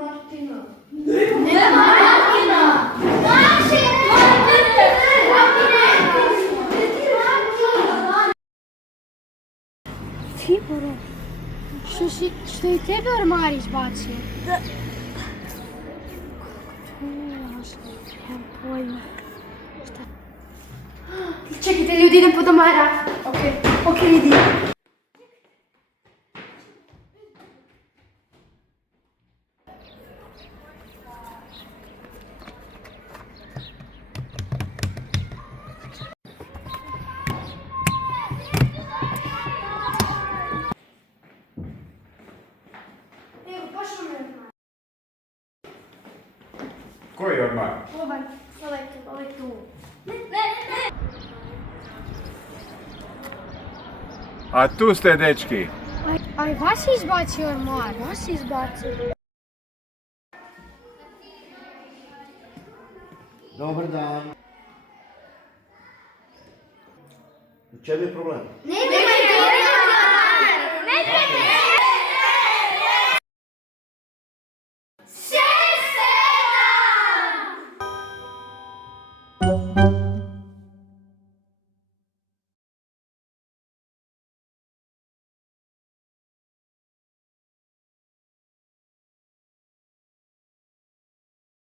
Martina. Nema Martina. Tiboro, što je tebe Ormar izbacio? Da. Pojma. Čekajte ljudi, idem pod Ormara. Ok, idi. Koji je Ormar? Ovaj tu. Ne. A tu ste, dečki. Ali vas je izbacio Ormar, vas je izbacio. Dobar dan. U čemu je problem? Ne.